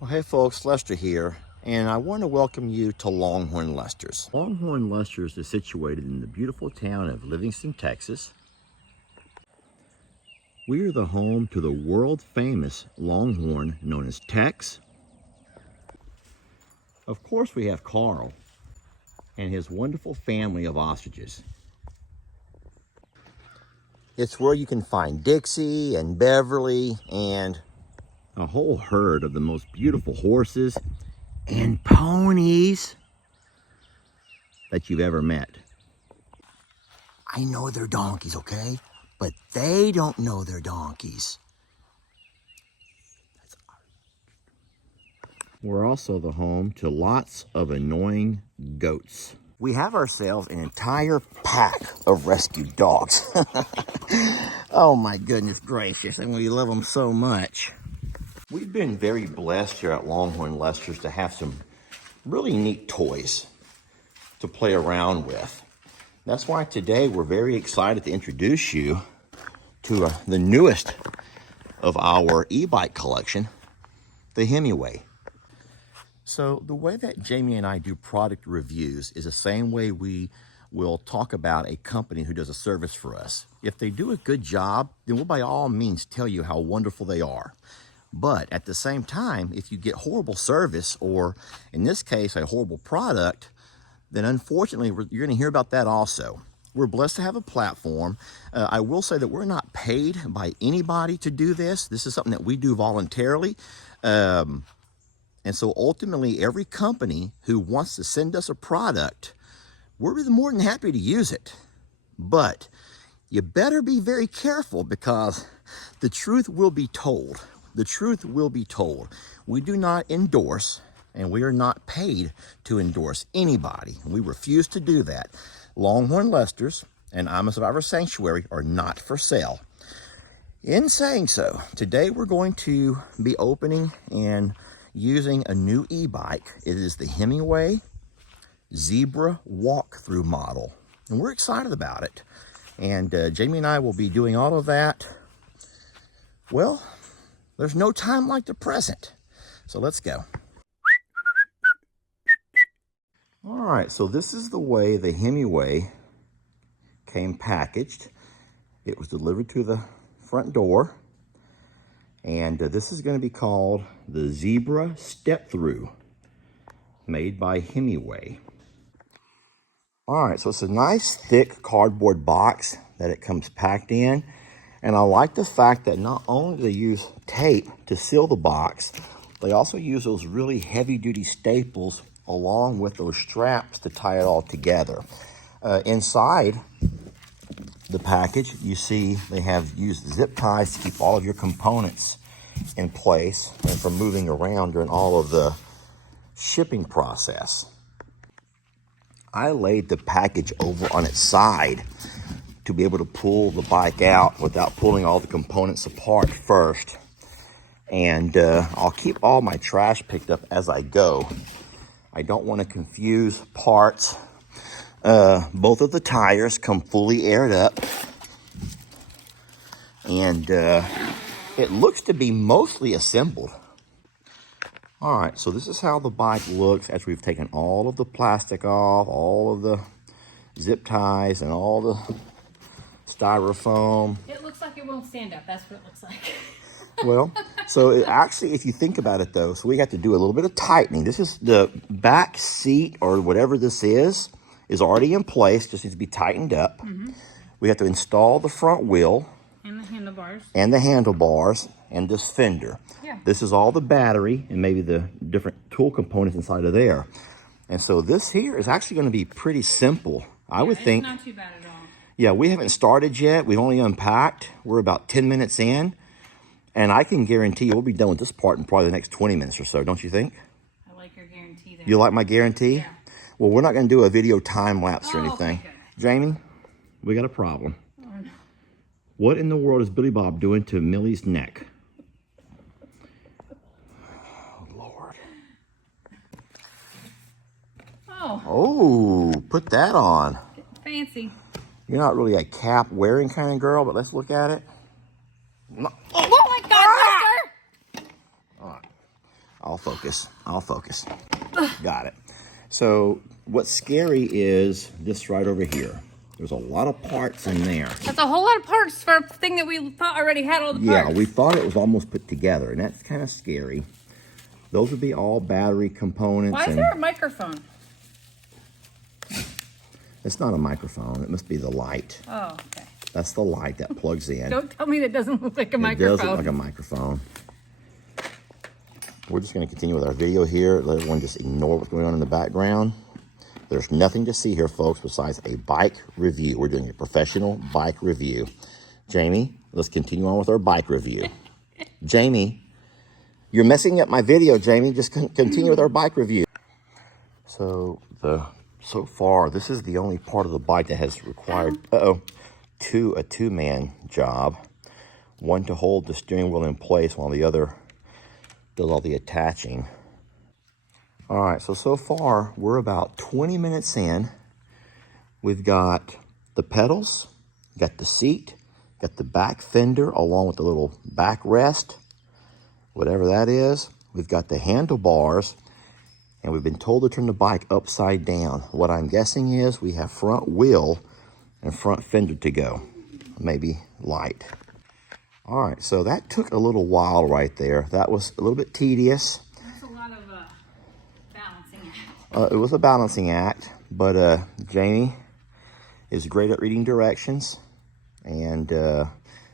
Well, hey folks, Lester here, and I want to welcome you to Longhorn Lester's. Longhorn Lester's is situated in the beautiful town of Livingston, Texas. We are the home to the world famous Longhorn known as Tex. Of course, we have Carl and his wonderful family of ostriches. It's where you can find Dixie and Beverly and a whole herd of the most beautiful horses and ponies that you've ever met. I know they're donkeys, okay? But they don't know they're donkeys. We're also the home to lots of annoying goats. We have ourselves an entire pack of rescue dogs. Oh my goodness gracious, and we love them so much. We've been very blessed here at Longhorn Lester's to have some really neat toys to play around with. That's why today we're very excited to introduce you to the newest of our e-bike collection, the Hemiway. So the way that Jamie and I do product reviews is the same way we will talk about a company who does a service for us. If they do a good job, then we'll by all means tell you how wonderful they are. But at the same time, if you get horrible service, or in this case, a horrible product, then unfortunately, you're going to hear about that also. We're blessed to have a platform. I will say that we're not paid by anybody to do this. This is something that we do voluntarily. And so ultimately, every company who wants to send us a product, we're more than happy to use it. But you better be very careful, because the truth will be told. The truth will be told. We do not endorse, and we are not paid to endorse anybody. We refuse to do that. Longhorn Lester's and I'm a Survivor Sanctuary are not for sale. In saying so, today we're going to be opening and using a new e-bike. It is the Himiway Zebra Walk-Through model, and we're excited about it. And Jamie and I will be doing all of that. Well, there's no time like the present, so let's go. All right, so this is the way the Hemiway came packaged. It was delivered to the front door, and this is going to be called the Zebra Step-Thru, made by Hemiway. All right, so it's a nice thick cardboard box that it comes packed in, and I like the fact that not only do they use tape to seal the box, they also use those really heavy-duty staples along with those straps to tie it all together. Inside the package, you see they have used zip ties to keep all of your components in place and from moving around during all of the shipping process. I laid the package over on its side to be able to pull the bike out without pulling all the components apart first. And I'll keep all my trash picked up as I go. I don't want to confuse parts. Both of the tires come fully aired up. And it looks to be mostly assembled. All right, so this is how the bike looks after we've taken all of the plastic off, all of the zip ties, and all the styrofoam. It looks like it won't stand up. That's what it looks like. Well, so it actually, if you think about it though, so we have to do a little bit of tightening. This is the back seat, or whatever this is already in place, just needs to be tightened up. Mm-hmm. We have to install the front wheel. And the handlebars. And the handlebars and this fender. Yeah. This is all the battery and maybe the different tool components inside of there. And so this here is actually going to be pretty simple. I would think. It's not too bad at all. Yeah, we haven't started yet. We've only unpacked. We're about 10 minutes in. And I can guarantee you we'll be done with this part in probably the next 20 minutes or so, don't you think? I like your guarantee there. You like my guarantee? Yeah. Well, we're not going to do a video time lapse or anything. Okay, Jamie, we got a problem. Oh, no. What in the world is Billy Bob doing to Millie's neck? Oh, Lord. Oh. Oh, put that on. Fancy. You're not really a cap wearing kind of girl, but let's look at it. No. Oh my God, Lester! All right. I'll focus. Got it. So what's scary is this right over here. There's a lot of parts in there. That's a whole lot of parts for a thing that we thought already had all the parts. Yeah, we thought it was almost put together, and that's kind of scary. Those would be all battery components. Why is there a microphone? It's not a microphone. It must be the light. Oh, okay. That's the light that plugs in. Don't tell me that doesn't look like a microphone. It does look like a microphone. We're just going to continue with our video here. Let everyone just ignore what's going on in the background. There's nothing to see here, folks, besides a bike review. We're doing a professional bike review. Jamie, let's continue on with our bike review. Jamie, you're messing up my video, Jamie. Just continue with our bike review. So far, this is the only part of the bike that has required, a two-man job. One to hold the steering wheel in place while the other does all the attaching. All right, so far, we're about 20 minutes in. We've got the pedals, got the seat, got the back fender along with the little backrest, whatever that is. We've got the handlebars, and we've been told to turn the bike upside down. What I'm guessing is we have front wheel and front fender to go, maybe light. All right, so that took a little while right there. That was a little bit tedious. That's a lot of balancing act. It was a balancing act, but Jamie is great at reading directions, and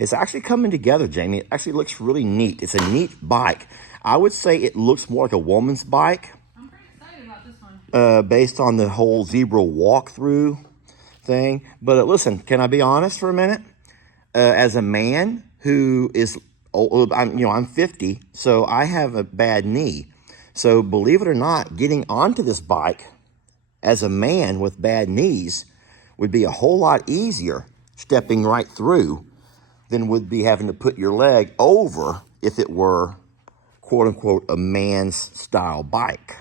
it's actually coming together, Jamie. It actually looks really neat. It's a neat bike. I would say it looks more like a woman's bike. I'm pretty excited about this one. Based on the whole zebra walkthrough thing. But listen, can I be honest for a minute? As a man who is old, I'm 50, so I have a bad knee. So believe it or not, getting onto this bike as a man with bad knees would be a whole lot easier stepping right through than would be having to put your leg over if it were, quote unquote, a man's style bike.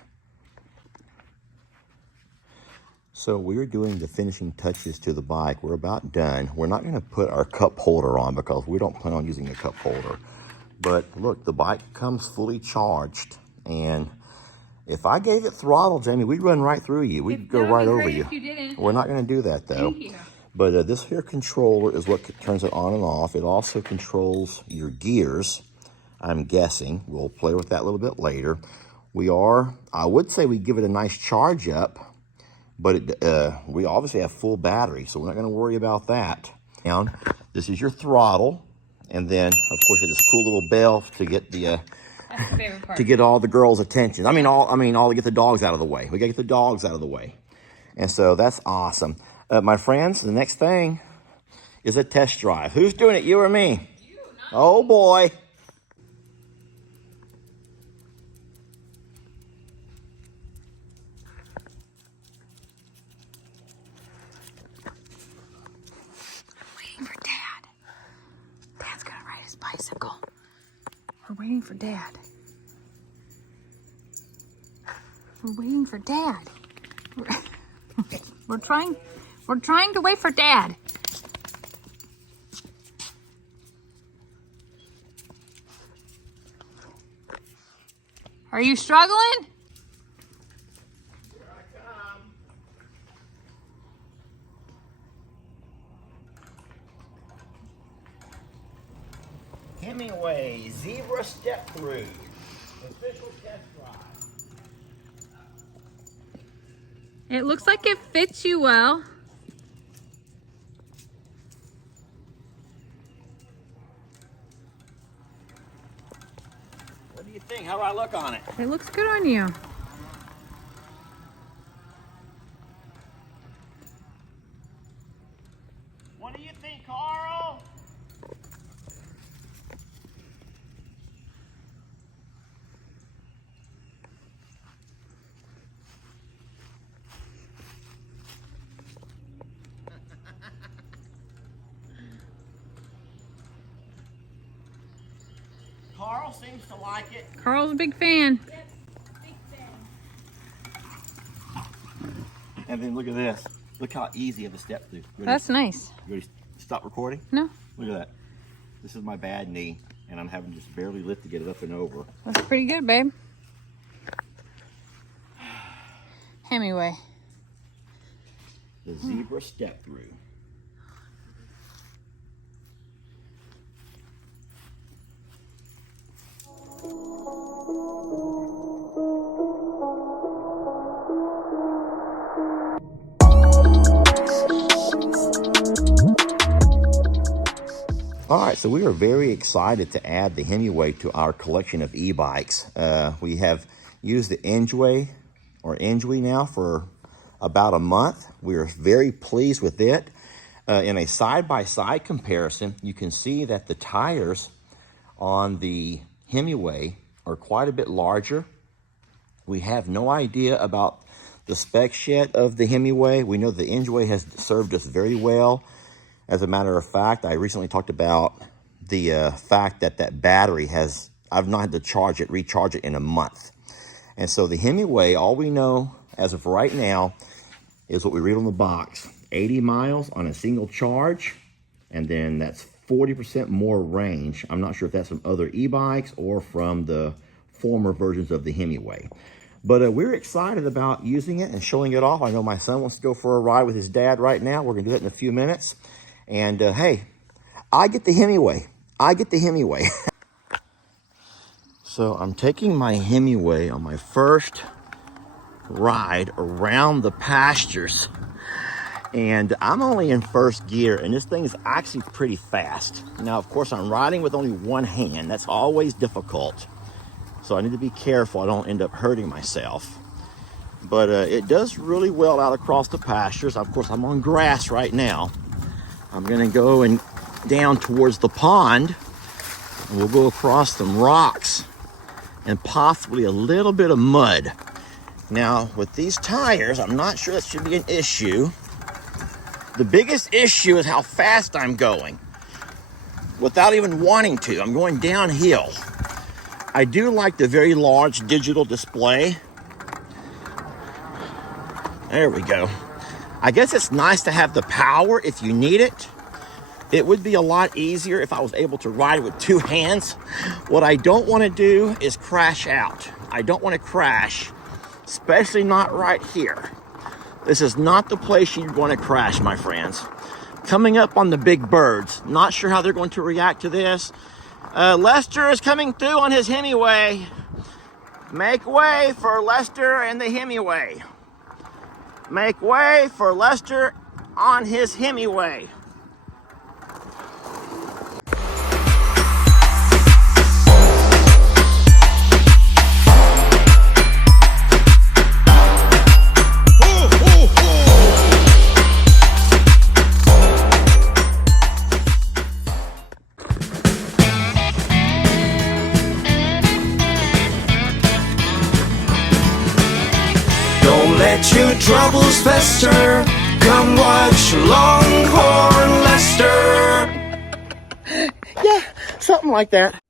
So we're doing the finishing touches to the bike. We're about done. We're not going to put our cup holder on because we don't plan on using a cup holder. But look, the bike comes fully charged. And if I gave it throttle, Jamie, we'd run right through you. We'd go right over you. If you didn't. We're not going to do that, though. Thank you. But this here controller is what turns it on and off. It also controls your gears, I'm guessing. We'll play with that a little bit later. I would say we give it a nice charge up, but we obviously have full battery, so we're not going to worry about that. Now, this is your throttle, and then, of course, you have this cool little bell to get the That's the favorite part. to get all the girls' attention. All to get the dogs out of the way. We got to get the dogs out of the way, and so that's awesome. My friends, the next thing is a test drive. Who's doing it, you or me? You, not Oh boy. waiting for Dad. Dad's gonna ride his bicycle. We're waiting for Dad. We're waiting for Dad. We're trying to wait for Dad. Are you struggling? Here I come. Himiway Zebra Step-Thru. Official test drive. It looks like it fits you well. What do you think? How do I look on it? It looks good on you. What do you think, Carl? Carl seems to like it. Carl's a big fan. And then look at this. Look how easy of a step through. That's nice. You ready to stop recording? No, Look at that. This is my bad knee, and I'm having just barely lift to get it up and over. that's pretty good, babe. Hemiway. The Zebra Step-Thru. All right, so we are very excited to add the Hemiway to our collection of e-bikes. We have used the Hemiway now for about a month. We are very pleased with it. In a side-by-side comparison, you can see that the tires on the Hemiway are quite a bit larger. We have no idea about the specs yet of the Hemiway. We know the Hemiway has served us very well. As a matter of fact, I recently talked about the fact that that battery I've not had to recharge it in a month. And so the Hemiway, all we know as of right now is what we read on the box. 80 miles on a single charge, and then that's 40% more range. I'm not sure if that's from other e-bikes or from the former versions of the Hemiway. But we're excited about using it and showing it off. I know my son wants to go for a ride with his dad right now. We're gonna do that in a few minutes. And hey, I get the Hemiway. I get the Hemiway. So I'm taking my Hemiway on my first ride around the pastures. And I'm only in first gear, and this thing is actually pretty fast. Now, of course, I'm riding with only one hand. That's always difficult. So I need to be careful I don't end up hurting myself. But it does really well out across the pastures. Of course, I'm on grass right now. I'm gonna go and down towards the pond, and we'll go across some rocks and possibly a little bit of mud. Now, with these tires, I'm not sure that should be an issue. The biggest issue is how fast I'm going without even wanting to. I'm going downhill. I do like the very large digital display. There we go. I guess it's nice to have the power if you need it. It would be a lot easier if I was able to ride with two hands. What I don't want to do is crash out. I don't want to crash, especially not right here. This is not the place you'd want to crash, my friends. Coming up on the big birds. Not sure how they're going to react to this. Lester is coming through on his Hemiway. Make way for Lester and the Hemiway. Make way for Lester on his Hemiway. Let your troubles fester. Come watch Longhorn Lester. Yeah, something like that.